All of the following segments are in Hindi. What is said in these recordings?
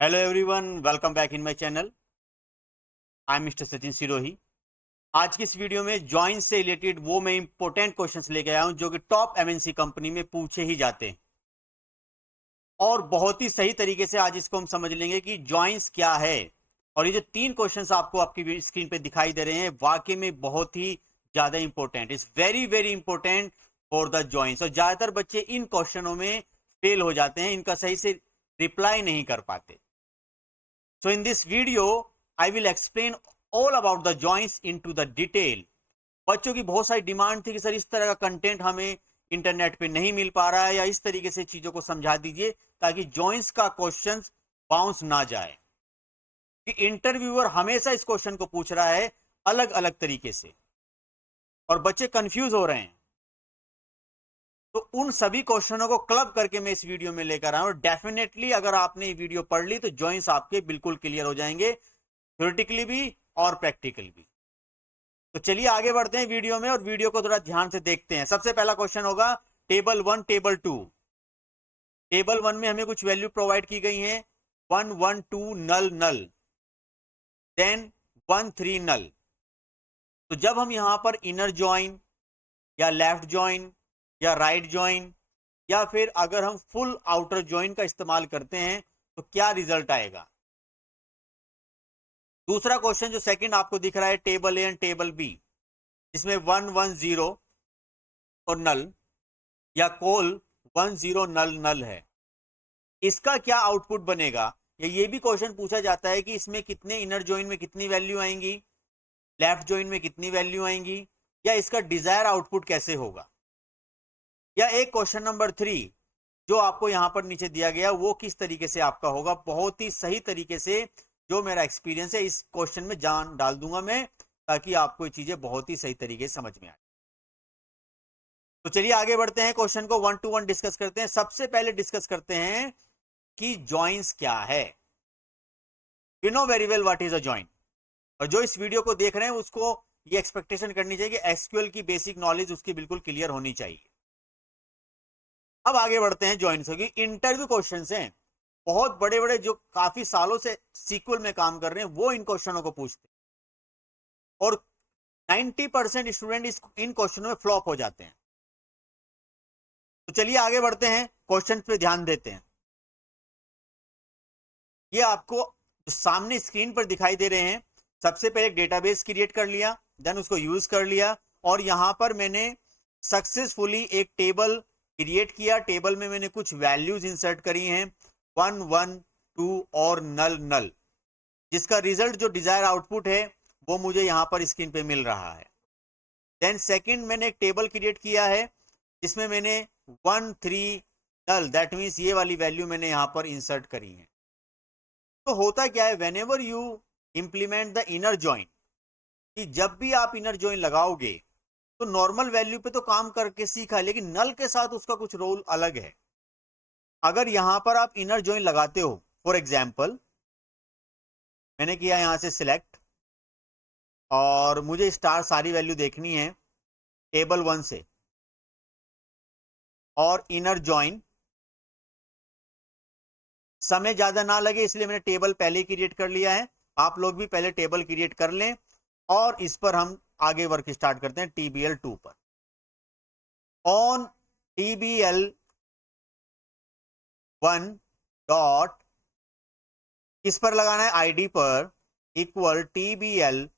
Hello everyone, welcome back in my channel. I am mister Sachin Sirohi. आज की इस वीडियो में जॉइन से रिलेटेड वो मैं इंपॉर्टेंट क्वेश्चंस लेके आया हूं जो कि टॉप एमएनसी कंपनी में पूछे ही जाते हैं, और बहुत ही सही तरीके से आज इसको हम समझ लेंगे कि जॉइंस क्या है। और ये जो तीन क्वेश्चंस आपको आपकी स्क्रीन पे दिखाई दे रहे हैं वाकई में बहुत ही ज्यादा important, it's very very important for the joins. और ज्यादातर बच्चे इन क्वेश्चनों में फेल हो जाते हैं, इनका सही से रिप्लाई नहीं कर पाते। So in this video, I will explain all about the joints into the detail. बच्चों की बहुत सारी डिमांड थी कि सर इस तरह का कंटेंट हमें इंटरनेट पे नहीं मिल पा रहा है, या इस तरीके से चीजों को समझा दीजिए ताकि जॉइंट्स का क्वेश्चन बाउंस ना जाए। कि इंटरव्यूअर हमेशा इस क्वेश्चन को पूछ रहा है अलग अलग तरीके से, और बच्चे कंफ्यूज हो रहे हैं। तो उन सभी क्वेश्चनों को क्लब करके मैं इस वीडियो में लेकर आया हूं। डेफिनेटली अगर आपने ये वीडियो पढ़ ली तो जॉइंट्स आपके बिल्कुल क्लियर हो जाएंगे, थ्योरेटिकली भी और प्रैक्टिकल भी। तो चलिए आगे बढ़ते हैं वीडियो में, और वीडियो को थोड़ा ध्यान से देखते हैं। सबसे पहला क्वेश्चन होगा टेबल 1 टेबल 2। टेबल 1 में हमें कुछ वैल्यू प्रोवाइड की गई है, 1 1 2 नल नल, देन 1 3 नल। तो जब हम यहां पर इनर ज्वाइन या लेफ्ट ज्वाइन या राइट ज्वाइन या फिर अगर हम फुल आउटर ज्वाइन का इस्तेमाल करते हैं तो क्या रिजल्ट आएगा। दूसरा क्वेश्चन जो सेकंड आपको दिख रहा है table A and table B, जिसमें 1 1 0 और नल, या कोल 1 0 नल नल है, इसका क्या आउटपुट बनेगा। या ये भी क्वेश्चन पूछा जाता है कि इसमें कितने इनर जॉइन में कितनी वैल्यू आएंगी, लेफ्ट जॉइन में कितनी वैल्यू आएंगी, या इसका डिजायर आउटपुट कैसे होगा। या एक क्वेश्चन नंबर 3 जो आपको यहां पर नीचे दिया गया वो किस तरीके से आपका होगा। बहुत ही सही तरीके से जो मेरा एक्सपीरियंस है इस क्वेश्चन में जान डाल दूंगा मैं, ताकि आपको ये चीजें बहुत ही सही तरीके से समझ में आए। तो चलिए आगे बढ़ते हैं, क्वेश्चन को 1 to 1 डिस्कस करते हैं। सबसे पहले डिस्कस करते हैं कि जॉइंस क्या है। You know very well what is a join. और जो इस वीडियो को देख रहे हैं उसको ये एक्सपेक्टेशन करनी चाहिए कि एसक्यूएल की बेसिक नॉलेज उसकी बिल्कुल क्लियर होनी चाहिए। अब आगे बढ़ते हैं जॉइंस की इंटरव्यू क्वेश्चन हैं, बहुत बड़े बड़े जो काफी सालों से सीक्वल में काम कर रहे हैं वो इन क्वेश्चनों को पूछते हैं, और 90% स्टूडेंट इन क्वेश्चनों में फ्लॉप हो जाते हैं। तो चलिए आगे बढ़ते हैं, क्वेश्चन पे ध्यान देते हैं। ये आपको सामने स्क्रीन पर दिखाई दे रहे हैं। सबसे पहले डेटाबेस क्रिएट कर लिया, देन उसको यूज कर लिया, और यहां पर मैंने सक्सेसफुली एक टेबल क्रिएट किया। टेबल में मैंने कुछ वैल्यूज इंसर्ट करी हैं, 1 1 2 और नल नल, जिसका रिजल्ट जो डिजायर आउटपुट है वो मुझे यहां पर स्क्रीन पे मिल रहा है। देन सेकंड मैंने एक टेबल क्रिएट किया है जिसमें मैंने 1 3 नल, दैट मीन्स ये वाली वैल्यू मैंने यहां पर इंसर्ट करी है। तो होता क्या है, when ever you implement the inner join, कि जब भी आप इनर जॉइन लगाओगे तो नॉर्मल वैल्यू पे तो काम करके सीखा, लेकिन नल के साथ उसका कुछ रोल अलग है। अगर यहां पर आप इनर जॉइन लगाते हो, फॉर एग्जाम्पल मैंने किया यहां से सिलेक्ट, और मुझे स्टार सारी वैल्यू देखनी है टेबल 1 से, और इनर जॉइन समय ज्यादा ना लगे इसलिए मैंने टेबल पहले ही क्रिएट कर लिया है। आप लोग भी पहले टेबल क्रिएट कर लें, और इस पर हम आगे वर्क स्टार्ट करते हैं टीबीएल 2 पर। ऑन टीबीएल 1 डॉट, किस पर लगाना है, आईडी पर, इक्वल टीबीएल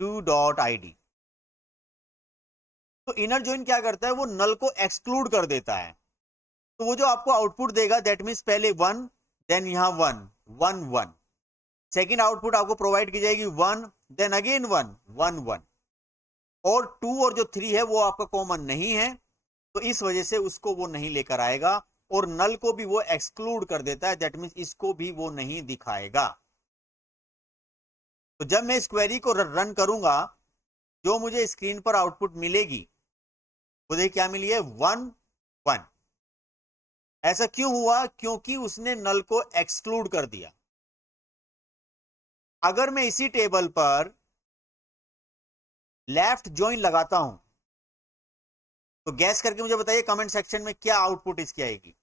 2 डॉट आईडी। तो इनर जॉइन क्या करता है, वो नल को एक्सक्लूड कर देता है। तो वो जो आपको आउटपुट देगा दैट मीन्स पहले 1, देन यहां 1 1 1, सेकेंड आउटपुट आपको प्रोवाइड की जाएगी 1, देन अगेन 1 1 1, और 2 और जो 3 है वो आपका कॉमन नहीं है, तो इस वजह से उसको वो नहीं लेकर आएगा, और नल को भी वो एक्सक्लूड कर देता है, दैट मीन्स इसको भी वो नहीं दिखाएगा। तो जब मैं इस क्वेरी को रन करूंगा, जो मुझे स्क्रीन पर आउटपुट मिलेगी वो देखिए क्या मिली है, 1 1। ऐसा क्यों हुआ, क्योंकि उसने नल को एक्सक्लूड कर दिया। अगर मैं इसी टेबल पर लेफ्ट ज्वाइन लगाता हूं तो गैस करके मुझे बताइए कमेंट सेक्शन में क्या आउटपुट इसकी आएगी।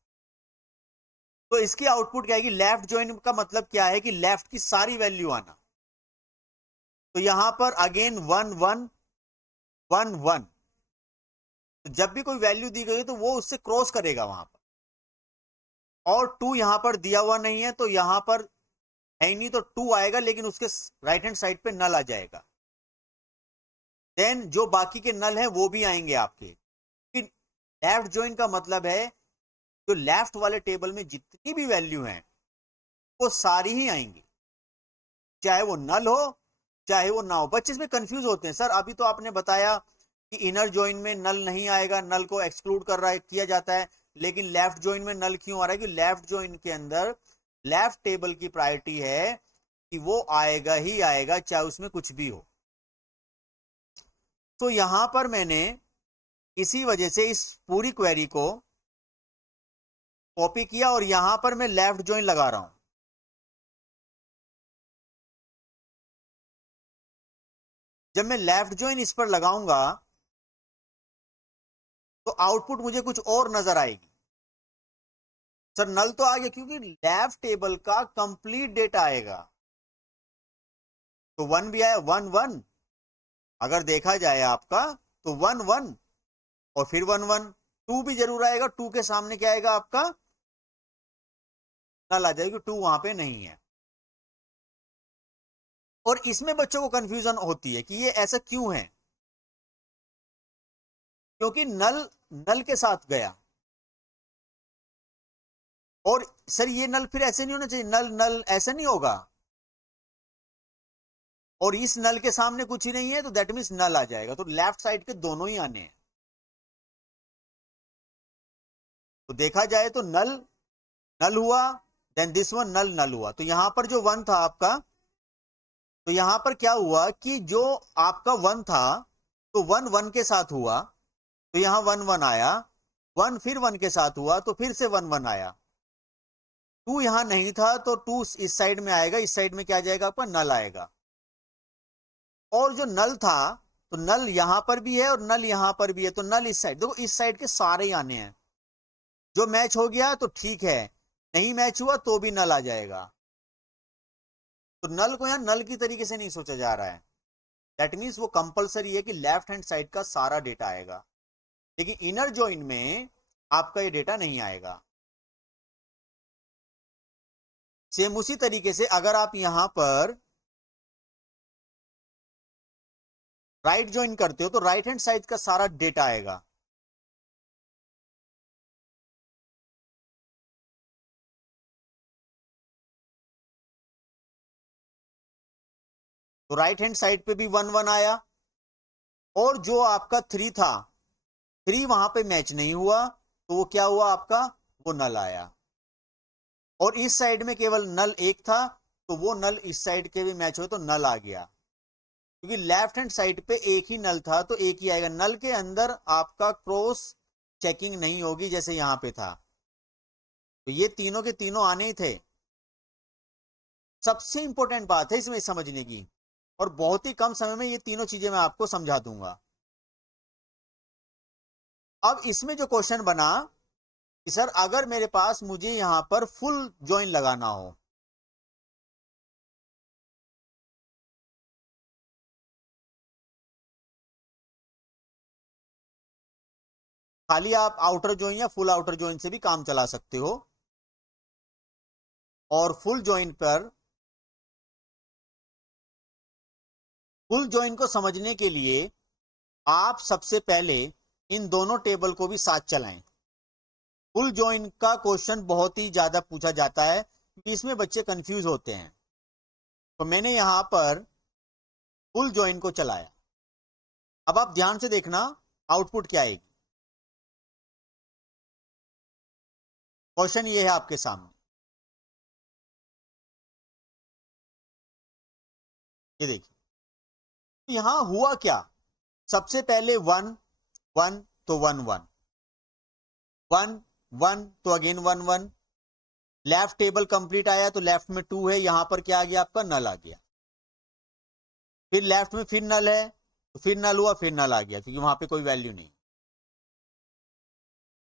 तो इसकी आउटपुट क्या है कि लेफ्ट ज्वाइन का मतलब क्या है कि लेफ्ट की सारी वैल्यू आना। तो यहां पर अगेन 1 1 1 1, तो जब भी कोई वैल्यू दी गई है तो वो उससे क्रॉस करेगा वहां पर। और 2 यहां पर दिया हुआ नहीं है तो यहां पर है ही नहीं, तो 2 आएगा लेकिन उसके राइट हैंड साइड पे नल आ जाएगा। देन जो बाकी के नल है वो भी आएंगे आपके। लेफ्ट ज्वाइन का मतलब है जो लेफ्ट वाले टेबल में जितनी भी वैल्यू है वो सारी ही आएंगी, चाहे वो नल हो चाहे वो ना हो। बच्चे इसमें कंफ्यूज होते हैं, सर अभी तो आपने बताया कि इनर जॉइन में नल नहीं आएगा, नल को एक्सक्लूड कर रहा है, किया जाता है, लेकिन लेफ्ट जॉइन में नल क्यों आ रहा है? कि लेफ्ट जॉइन के अंदर लेफ्ट टेबल की प्रायोरिटी है कि वो आएगा ही आएगा चाहे उसमें कुछ भी हो। तो यहां पर मैंने इसी वजह से इस पूरी क्वेरी को कॉपी किया और यहां पर मैं लेफ्ट जॉइन लगा रहा हूं। जब मैं लेफ्ट जॉइन इस पर लगाऊंगा तो आउटपुट मुझे कुछ और नजर आएगी। सर नल तो आ गया क्योंकि लेफ्ट टेबल का कंप्लीट डेटा आएगा। तो 1 भी आया, 1 1, अगर देखा जाए आपका तो 1 1 और फिर 1 1, 2 भी जरूर आएगा, 2 के सामने क्या आएगा आपका? नल आ जाएगी, 2 वहां पे नहीं है। और इसमें बच्चों को कंफ्यूजन होती है कि ये ऐसा क्यों है, क्योंकि नल नल के साथ गया। और सर ये नल फिर ऐसे नहीं होना चाहिए, नल नल ऐसे नहीं होगा, और इस नल के सामने कुछ ही नहीं है तो दैट मींस नल आ जाएगा। तो लेफ्ट साइड के दोनों ही आने हैं। तो देखा जाए तो नल नल हुआ, देन दिस वन नल नल हुआ। तो यहां पर जो 1 था आपका, तो यहां पर क्या हुआ कि जो आपका 1 था तो 1 1 के साथ हुआ, तो यहां 1 1 आया, 1 फिर 1 के साथ हुआ तो फिर से 1 1 आया। 2 यहां नहीं था तो 2 इस साइड में आएगा, इस साइड में क्या आ जाएगा आपका? नल आएगा। और जो नल था तो नल यहां पर भी है और नल यहां पर भी है, तो नल इस साइड, देखो इस साइड के सारे ही आने हैं। जो मैच हो गया तो ठीक है, नहीं मैच हुआ तो भी नल आ जाएगा। तो नल को यहां नल की तरीके से नहीं सोचा जा रहा है। दैट मीन्स वो कंपलसरी है कि लेफ्ट हैंड साइड का सारा डेटा आएगा, लेकिन इनर जॉइन में आपका ये डेटा नहीं आएगा। सेम उसी तरीके से अगर आप यहां पर राइट ज्वाइन करते हो तो राइट हैंड साइड का सारा डेटा आएगा। तो राइट हैंड साइड पे भी 1 1 आया, और जो आपका 3 था, 3 वहां पे मैच नहीं हुआ तो वो क्या हुआ आपका? वो नल आया। और इस साइड में केवल नल एक था तो वो नल इस साइड के भी मैच हुए तो नल आ गया, क्योंकि लेफ्ट हैंड साइड पे एक ही नल था तो एक ही आएगा। नल के अंदर आपका क्रॉस चेकिंग नहीं होगी जैसे यहां पे था। तो ये तीनों के तीनों आने ही थे। सबसे इंपॉर्टेंट बात है इसमें समझने की, और बहुत ही कम समय में ये तीनों चीजें मैं आपको समझा दूंगा। अब इसमें जो क्वेश्चन बना कि सर अगर मेरे पास मुझे यहां पर फुल ज्वाइन लगाना हो, खाली आप आउटर ज्वाइन या फुल आउटर ज्वाइन से भी काम चला सकते हो। और फुल ज्वाइन पर, फुल ज्वाइन को समझने के लिए आप सबसे पहले इन दोनों टेबल को भी साथ चलाएं। फुल ज्वाइन का क्वेश्चन बहुत ही ज्यादा पूछा जाता है क्योंकि इसमें बच्चे कंफ्यूज होते हैं। तो मैंने यहां पर फुल ज्वाइन को चलाया। अब आप ध्यान से देखना आउटपुट क्या आएगी। क्वेश्चन ये है आपके सामने, ये देखिए। तो यहां हुआ क्या? सबसे पहले 1 1 तो 1 1 1 1 तो अगेन 1 1, लेफ्ट टेबल कंप्लीट आया तो लेफ्ट में 2 है, यहां पर क्या आ गया आपका? नल आ गया। फिर लेफ्ट में फिर नल है तो फिर नल हुआ, फिर नल आ गया क्योंकि वहां पे कोई वैल्यू नहीं।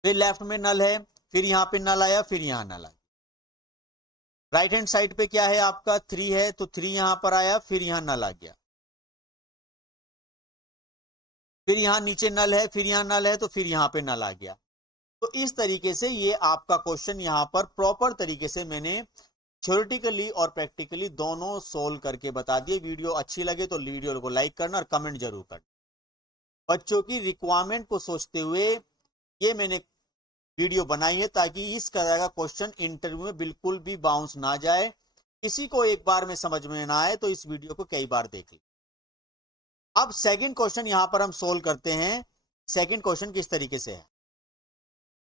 फिर लेफ्ट में नल है, फिर यहां पे नल आया, फिर यहां नल आया। राइट हैंड साइड पे क्या है आपका 3 है, तो 3 यहां पर आया, फिर यहां नल आ गया, फिर यहां नीचे नल है, फिर यहां नल है, तो फिर यहां पे नल आ गया। तो इस तरीके से ये आपका क्वेश्चन यहां पर प्रॉपर तरीके से मैंने थ्योरेटिकली और प्रैक्टिकली दोनों सोल्व करके बता दिए। वीडियो अच्छी लगे तो वीडियो को लाइक करना और कमेंट जरूर करना। बच्चों की रिक्वायरमेंट को सोचते हुए ये मैंने वीडियो बनाई है, ताकि इस तरह का क्वेश्चन इंटरव्यू में बिल्कुल भी बाउंस ना जाए। किसी को एक बार में समझ में ना आए तो इस वीडियो को कई बार देख ले। अब सेकंड क्वेश्चन यहां पर हम सोल्व करते हैं। सेकंड क्वेश्चन किस तरीके से है,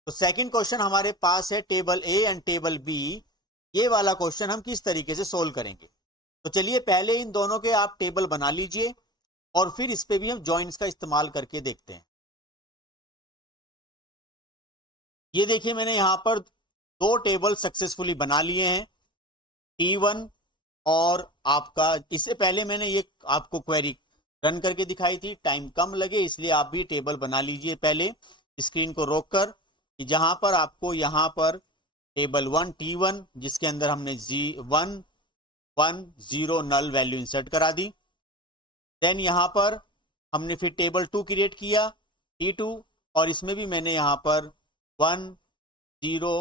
तो सेकंड क्वेश्चन हमारे पास है table A and table B. ये वाला क्वेश्चन हम किस तरीके से सोल्व करेंगे, तो चलिए पहले इन दोनों के आप टेबल बना लीजिए और फिर इस पे भी हम जॉइंट्स का इस्तेमाल करके देखते हैं। ये देखिए मैंने यहां पर दो टेबल सक्सेसफुली बना लिए हैं, T1 और आपका, इससे पहले मैंने ये आपको क्वेरी रन करके दिखाई थी, टाइम कम लगे इसलिए आप भी टेबल बना लीजिए पहले स्क्रीन को रोककर, कि जहां पर आपको यहां पर टेबल 1 T1 जिसके अंदर हमने 1 1 0 नल वैल्यू इंसर्ट करा दी। देन यहां पर हमने फिर टेबल 2 क्रिएट किया T2, और इसमें भी मैंने यहां पर 1 0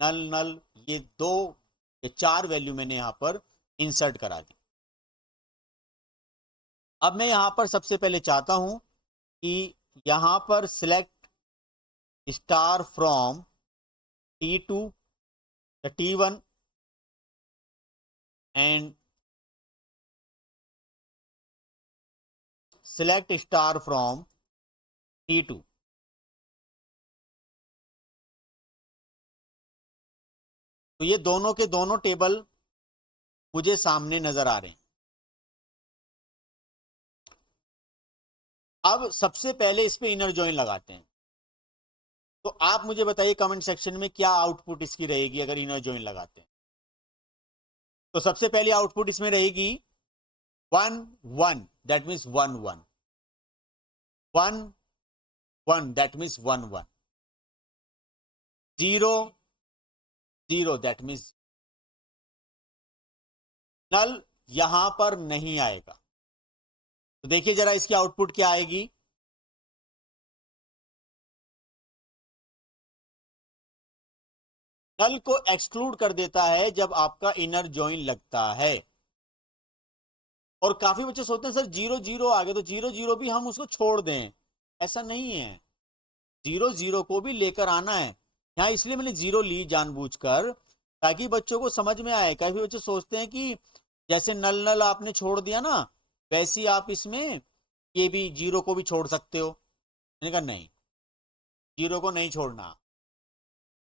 नल नल ये 2 ये 4 वैल्यू मैंने यहां पर इंसर्ट करा दी। अब मैं यहां पर सबसे पहले चाहता हूं कि यहां पर select star from T2 T1 and select star from T2। तो ये दोनों के दोनों टेबल मुझे सामने नजर आ रहे हैं। अब सबसे पहले इस पे इनर जॉइन लगाते हैं। तो आप मुझे बताइए कमेंट सेक्शन में क्या आउटपुट इसकी रहेगी अगर इनर जॉइन लगाते हैं। तो सबसे पहले आउटपुट इसमें रहेगी 1 1, that means 1 1 1 1, that means 1 1 0 0, that means null यहां पर नहीं आएगा। तो देखिए जरा इसकी आउटपुट क्या आएगी। नल को एक्सक्लूड कर देता है जब आपका इनर जॉइन लगता है। और काफी बच्चे सोचते हैं सर 0 0 आ गए तो 0 0 भी हम उसको छोड़ दें, ऐसा नहीं है। 0 0 को भी लेकर आना है। यहां इसलिए मैंने 0 ली जानबूझकर, ताकि बच्चों को समझ में आए। काफी बच्चे सोचते हैं कि जैसे नल नल आपने छोड़ दिया ना, वैसे ही आप इसमें ये भी 0 को भी छोड़ सकते हो। मैंने कहा नहीं, 0 को नहीं छोड़ना।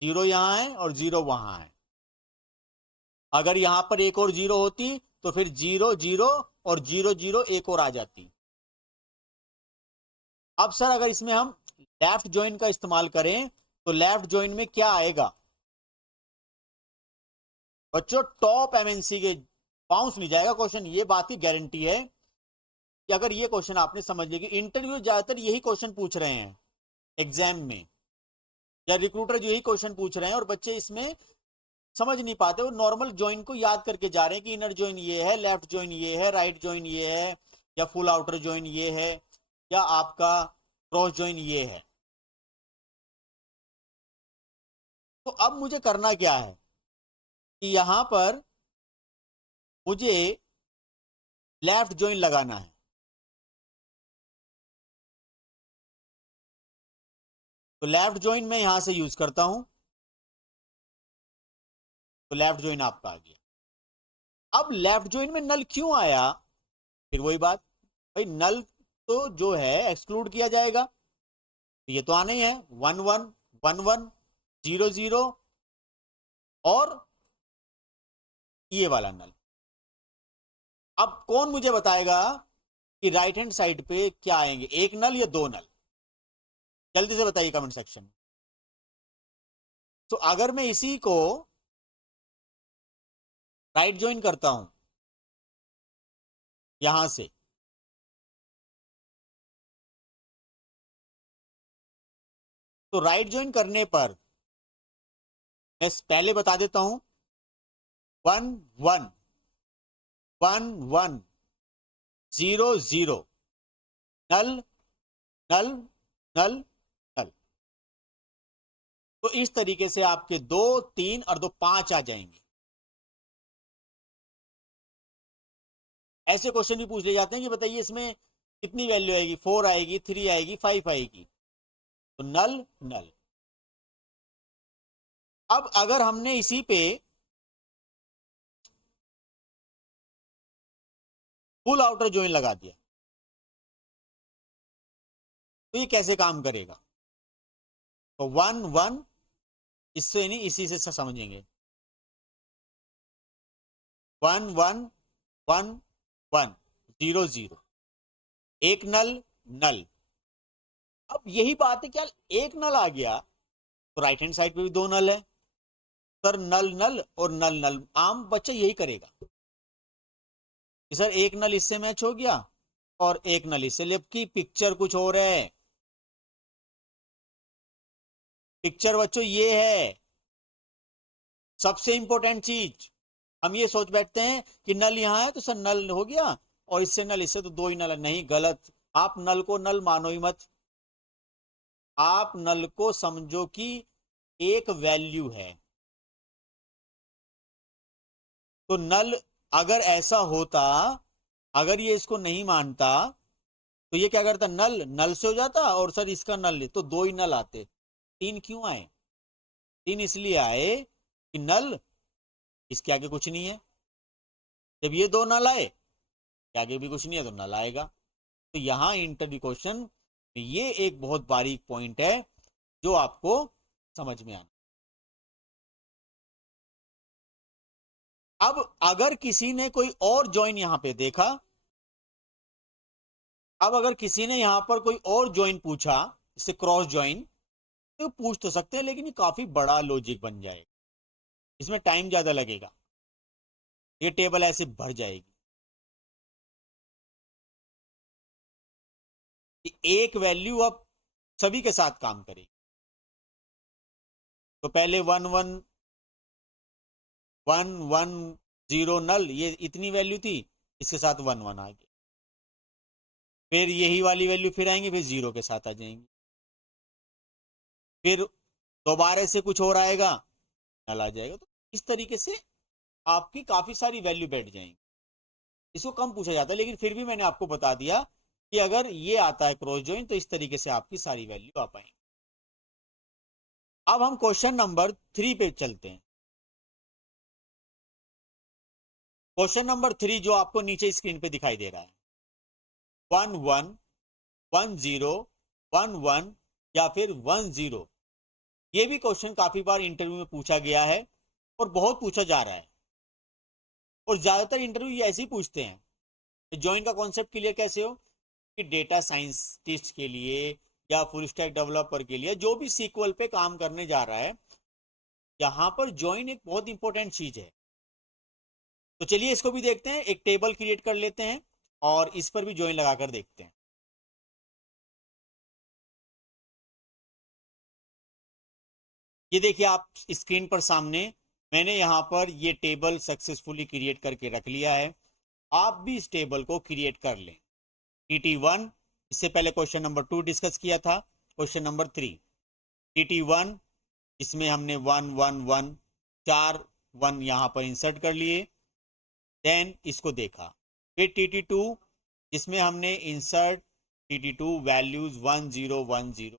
0 यहां है और 0 वहां है। अगर यहां पर एक और 0 होती तो फिर 0 0 और 0 0 एक और आ जाती। अब सर अगर इसमें हम लेफ्ट जॉइन का इस्तेमाल करें तो लेफ्ट जॉइन में क्या आएगा। बच्चों टॉप एमएनसी के बाउंस नहीं जाएगा क्वेश्चन, ये बात की गारंटी है कि अगर ये क्वेश्चन आपने समझ लिया कि इंटरव्यू ज्यादातर यही क्वेश्चन पूछ रहे हैं एग्जाम में, या रिक्रूटर जो यही क्वेश्चन पूछ रहे हैं और बच्चे इसमें समझ नहीं पाते, वो नॉर्मल जॉइन को याद करके जा रहे हैं कि इनर जॉइन ये है, लेफ्ट जॉइन ये है, राइट जॉइन ये है, या फुल आउटर जॉइन ये है, या आपका क्रॉस जॉइन ये है। तो अब मुझे करना क्या है कि यहां पर मुझे लेफ्ट जॉइन लगाना है। तो लेफ्ट जॉइन मैं यहां से यूज करता हूं, तो लेफ्ट जॉइन आपका आ गया। अब लेफ्ट जॉइन में नल क्यों आया, फिर वही बात, भाई नल तो जो है एक्सक्लूड किया जाएगा, तो ये तो आना ही है 1 1 1 1 0 0 और ये वाला नल। अब कौन मुझे बताएगा कि राइट हैंड साइड पे क्या आएंगे, एक नल या दो नल, जल्दी से बताइए कमेंट सेक्शन में। तो अगर मैं इसी को राइट ज्वाइन करता हूं यहां से, तो राइट ज्वाइन करने पर मैं पहले बता देता हूं 1 1 1 1 0 0 नल नल नल नल। तो इस तरीके से आपके 2 3 और 2 5 आ जाएंगे। ऐसे क्वेश्चन भी पूछ ले जाते हैं कि बताइए इसमें कितनी वैल्यू आएगी, 4 आएगी, 3 आएगी, 5 आएगी। तो नल नल। अब अगर हमने इसी पे फुल आउटर जॉइन लगा दिया तो ये कैसे काम करेगा? तो 1 1 इससे नहीं, इसी से समझेंगे। 1 1 1 1 0 0 एक नल नल। अब यही बात है, क्या एक नल आ गया तो राइट हैंड साइड पे भी 2 नल है। सर नल नल और नल नल, आम बच्चा यही करेगा कि सर एक नल इससे मैच हो गया और एक नल इससे, जबकि पिक्चर कुछ और है। पिक्चर बच्चों ये है सबसे इंपॉर्टेंट चीज। हम ये सोच बैठते हैं कि नल यहां है तो सर नल हो गया और इससे नल इससे तो 2 ही नल है। नहीं, गलत। आप नल को नल मानो ही मत। आप नल को समझो कि एक वैल्यू है। तो नल अगर ऐसा होता, अगर ये इसको नहीं मानता तो ये क्या करता, नल नल से हो जाता और सर इसका नल, तो 2 ही नल आते। 3 क्यों आए? 3 इसलिए आए कि नल इसके आगे कुछ नहीं है। जब ये 2 नल आए, के आगे भी कुछ नहीं है, तो नल आएगा। तो यहां इंटरव्यू क्वेश्चन ये एक बहुत बारीक पॉइंट है जो आपको समझ में आना। अब अगर किसी ने कोई और ज्वाइन यहां पे देखा, अब अगर किसी ने यहां पर कोई और ज्वाइन पूछा, जैसे क्रॉस ज्वाइन, तो पूछ तो सकते हैं लेकिन ये काफी बड़ा लॉजिक बन जाएगा, इसमें टाइम ज्यादा लगेगा, ये टेबल ऐसे भर जाएगी कि एक वैल्यू अब सभी के साथ काम करेगी। तो पहले 1 1 1 1 0 नल, ये इतनी वैल्यू थी, इसके साथ 1 1 आ गया। फिर यही वाली वैल्यू फिर आएंगे, फिर 0 के साथ आ जाएंगी। फिर दोबारा से कुछ और आएगा, नल आ जाएगा। तो इस तरीके से आपकी काफी सारी वैल्यू बैठ जाएंगी। इसको कम पूछा जाता है लेकिन फिर भी मैंने आपको बता दिया कि अगर ये आता है क्रॉस जॉइन तो इस तरीके से आपकी सारी वैल्यू आ पाएंगी। अब हम क्वेश्चन नंबर 3 पे चलते हैं। क्वेश्चन नंबर 3 जो आपको नीचे स्क्रीन पे दिखाई दे रहा है, 1 1 1 0 1 1 या फिर 1 0। ये भी क्वेश्चन काफी बार इंटरव्यू में पूछा गया है और बहुत पूछा जा रहा है, और ज्यादातर इंटरव्यू ये ऐसे ही पूछते हैं। जॉइन का कॉन्सेप्ट क्लियर कैसे हो कि डेटा साइंटिस्ट के लिए या फुल स्टैक डेवलपर के लिए जो भी सीक्वल पे काम करने जा रहा है, यहां पर जॉइन एक बहुत इंपॉर्टेंट चीज है। तो चलिए इसको भी देखते हैं, एक टेबल क्रिएट कर लेते हैं और इस पर भी जॉइन लगाकर देखते हैं। ये देखिए आप स्क्रीन पर सामने, मैंने यहां पर ये टेबल सक्सेसफुली क्रिएट करके रख लिया है। आप भी इस टेबल को क्रिएट कर लें। TT1, इससे पहले क्वेश्चन नंबर 2 डिस्कस किया था, क्वेश्चन नंबर 3 TT1, इसमें हमने 1 1 1 4 1 यहां पर इंसर्ट कर लिए, देन इसको देखा। फिर TT2 जिसमें हमने इंसर्ट TT2 वैल्यूज 1 0 1 0,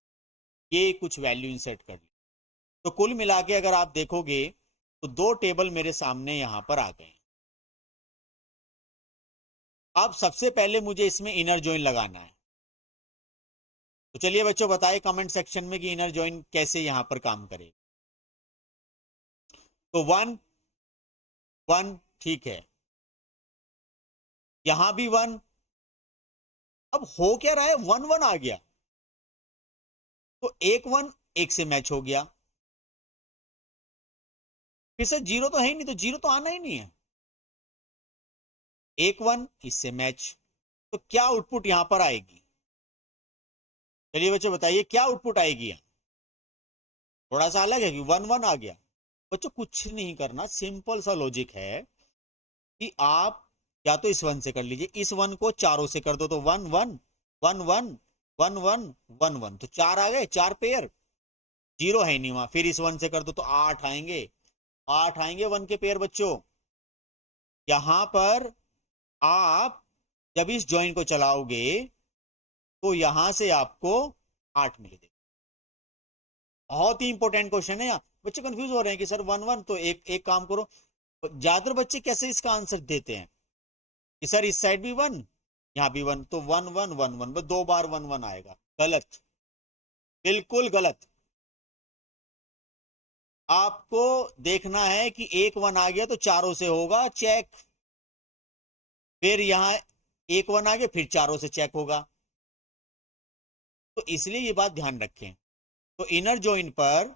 ये कुछ वैल्यू इंसर्ट कर ली। तो कुल मिला के अगर आप देखोगे तो 2 टेबल मेरे सामने यहां पर आ गए। अब सबसे पहले मुझे इसमें इनर जॉइन लगाना है। तो चलिए बच्चों बताएं कमेंट सेक्शन में कि इनर जॉइन कैसे यहां पर काम करे। तो 1 1 ठीक है, यहां भी 1। अब हो क्या रहा है, 1 1 आ गया तो एक 1 एक से मैच हो गया। फिर से 0 तो है ही नहीं, तो 0 तो आना ही नहीं है। एक 1 इससे मैच, तो क्या आउटपुट यहां पर आएगी? चलिए बच्चों बताइए क्या आउटपुट आएगी। थोड़ा सा अलग है कि 1 1 आ गया, बच्चों कुछ नहीं करना, सिंपल सा लॉजिक है कि आप या तो इस वन से कर लीजिए, इस वन को चारों से कर दो तो one one one one one one one one, तो चार आ गए, चार पेयर, जीरो है नहीं वहां। फिर इस वन से कर दो तो आठ आएंगे, आठ आएंगे वन के पेयर बच्चों। यहां पर आप जब इस ज्वाइन को चलाओगे तो यहां से आपको आठ मिलेगा। बहुत ही इंपॉर्टेंट क्वेश्चन है। बच्चे कंफ्यूज हो रहे हैं कि सर वन वन, तो एक काम करो, ज्यादातर बच्चे कैसे इसका आंसर देते हैं कि सर इस साइड भी वन, यहां भी वन, तो वन वन वन वन, बस दो बार वन वन आएगा। गलत, बिल्कुल गलत। आपको देखना है कि एक वन आ गया तो चारों से होगा चेक, फिर यहां एक वन आ गया फिर चारों से चेक होगा। तो इसलिए ये बात ध्यान रखें। तो इनर जॉइन पर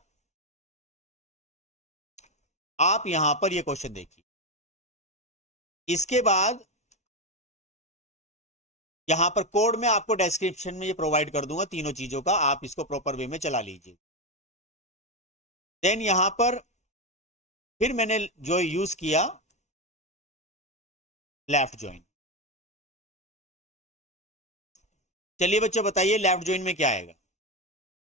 आप यहां पर ये क्वेश्चन देखिए, इसके बाद यहां पर कोड में आपको डिस्क्रिप्शन में ये प्रोवाइड कर दूंगा तीनों चीजों का, आप इसको प्रॉपर वे में चला लीजिए। देन यहां पर फिर मैंने जो यूज किया लेफ्ट ज्वाइन। चलिए बच्चों बताइए लेफ्ट ज्वाइन में क्या आएगा।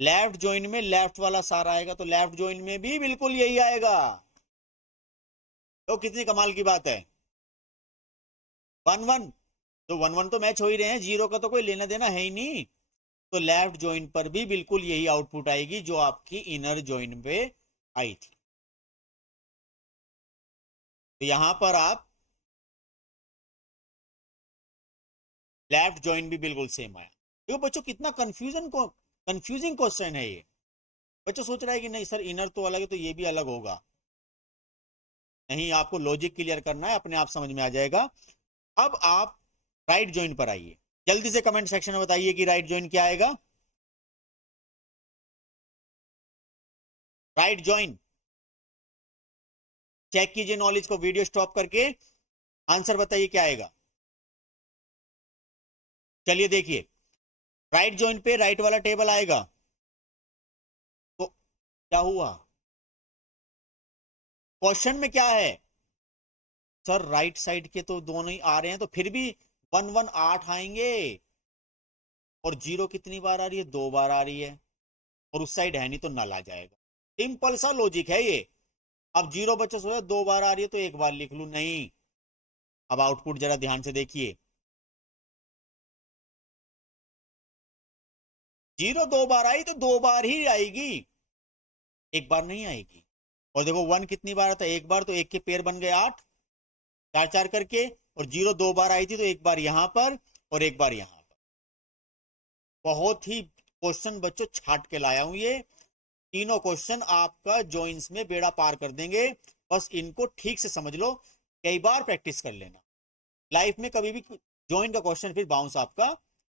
लेफ्ट ज्वाइन में लेफ्ट वाला सारा आएगा, तो लेफ्ट ज्वाइन में भी बिल्कुल यही आएगा। तो कितनी कमाल की बात है, वन वन, तो वन वन तो मैच हो ही रहे हैं, जीरो का तो कोई लेना देना है ही नहीं। तो लेफ्ट ज्वाइन पर भी बिल्कुल यही आउटपुट आएगी जो आपकी इनर ज्वाइन पे आई थी। तो यहां पर आप लेफ्ट ज्वाइन भी बिल्कुल सेम आया। देखो बच्चों कितना कंफ्यूजिंग क्वेश्चन है ये। बच्चों सोच रहा है कि नहीं सर इनर तो अलग है तो ये भी अलग होगा। नहीं, आपको लॉजिक क्लियर करना है, अपने आप समझ में आ जाएगा। अब आप राइट ज्वाइन पर आइए, जल्दी से कमेंट सेक्शन में बताइए कि राइट ज्वाइन क्या आएगा। राइट ज्वाइन चेक कीजिए, नॉलेज को वीडियो स्टॉप करके आंसर बताइए क्या आएगा। चलिए देखिए, राइट ज्वाइन पे राइट वाला टेबल आएगा, तो क्या हुआ, क्वेश्चन में क्या है सर राइट साइड के तो दोनों ही आ रहे हैं, तो फिर भी वन वन आठ आएंगे, और जीरो कितनी बार आ रही है, दो बार आ रही है, और उस साइड है नहीं तो नल आ जाएगा। सिंपल सा लॉजिक है ये। अब जीरो बच्चे सोचा दो बार आ रही है तो एक बार लिख लू, नहीं। अब आउटपुट जरा ध्यान से देखिए, जीरो दो बार आई तो दो बार ही आएगी, एक बार नहीं आएगी। और देखो वन कितनी बार आता है, एक बार, तो एक के पेयर बन गए आठ, चार चार करके, और जीरो दो बार आई थी तो एक बार यहां पर और एक बार यहां पर। बहुत ही क्वेश्चन बच्चों छाट के लाया हूं ये, तीनों क्वेश्चन आपका जॉइंस में बेड़ा पार कर देंगे। बस इनको ठीक से समझ लो, कई बार प्रैक्टिस कर लेना, लाइफ में कभी भी जॉइन का क्वेश्चन फिर बाउंस आपका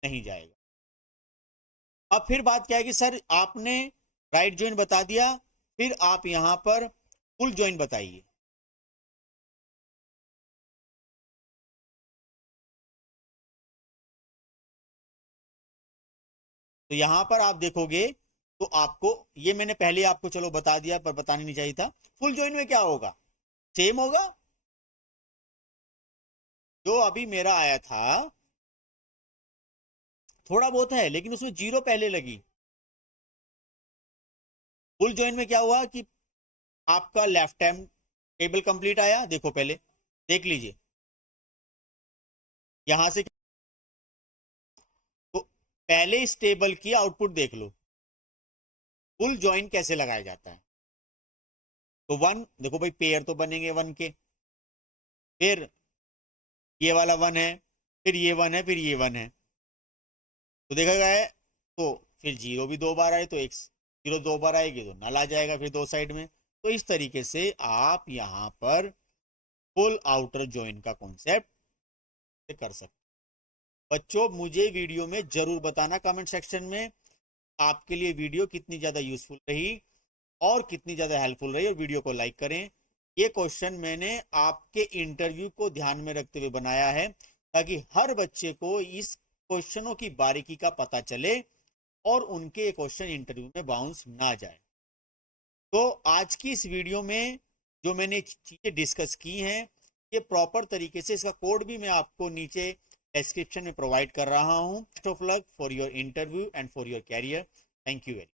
नहीं जाएगा। अब फिर बात क्या है कि सर आपने राइट जॉइन बता दिया, फिर आप यहां पर फुल जॉइन बताइए। तो यहां पर आप देखोगे तो आपको, ये मैंने पहले आपको चलो बता दिया पर बताना नहीं चाहिए था, फुल जॉइन में क्या होगा, सेम होगा जो अभी मेरा आया था, थोड़ा बहुत है लेकिन उसमें जीरो पहले लगी। फुल जॉइन में क्या हुआ कि आपका लेफ्ट हैंड टेबल कंप्लीट आया, देखो पहले देख लीजिए यहां से, तो पहले इस टेबल की आउटपुट देख लो, फुल जॉइन कैसे लगाया जाता है। तो वन देखो भाई, पेयर तो बनेंगे वन के, फिर ये वाला वन है, फिर ये वन है, फिर ये वन है, तो देखा गया है। तो फिर जीरो भी दो बार आए तो एक जीरो दो बार आएगी तो नल आ जाएगा फिर दो साइड में। तो इस तरीके से आप यहां पर फुल आउटर जॉइन का कॉन्सेप्ट कर सकते। बच्चों मुझे वीडियो में जरूर बताना कमेंट सेक्शन में आपके लिए वीडियो कितनी ज्यादा यूजफुल रही और कितनी ज्यादा हेल्पफुल रही, और वीडियो को लाइक करें। ये क्वेश्चन मैंने आपके इंटरव्यू को ध्यान में रखते हुए बनाया है ताकि हर बच्चे को इस क्वेश्चनों की बारीकी का पता चले और उनके क्वेश्चन इंटरव्यू में बाउंस ना जाए। तो आज की इस वीडियो में जो मैंने चीज़ें डिस्कस की हैं, ये प्रॉपर तरीके से, इसका कोड भी मैं आपको नीचे डिस्क्रिप्शन में प्रोवाइड कर रहा हूँ। Best of luck for your interview and for your career. Thank you very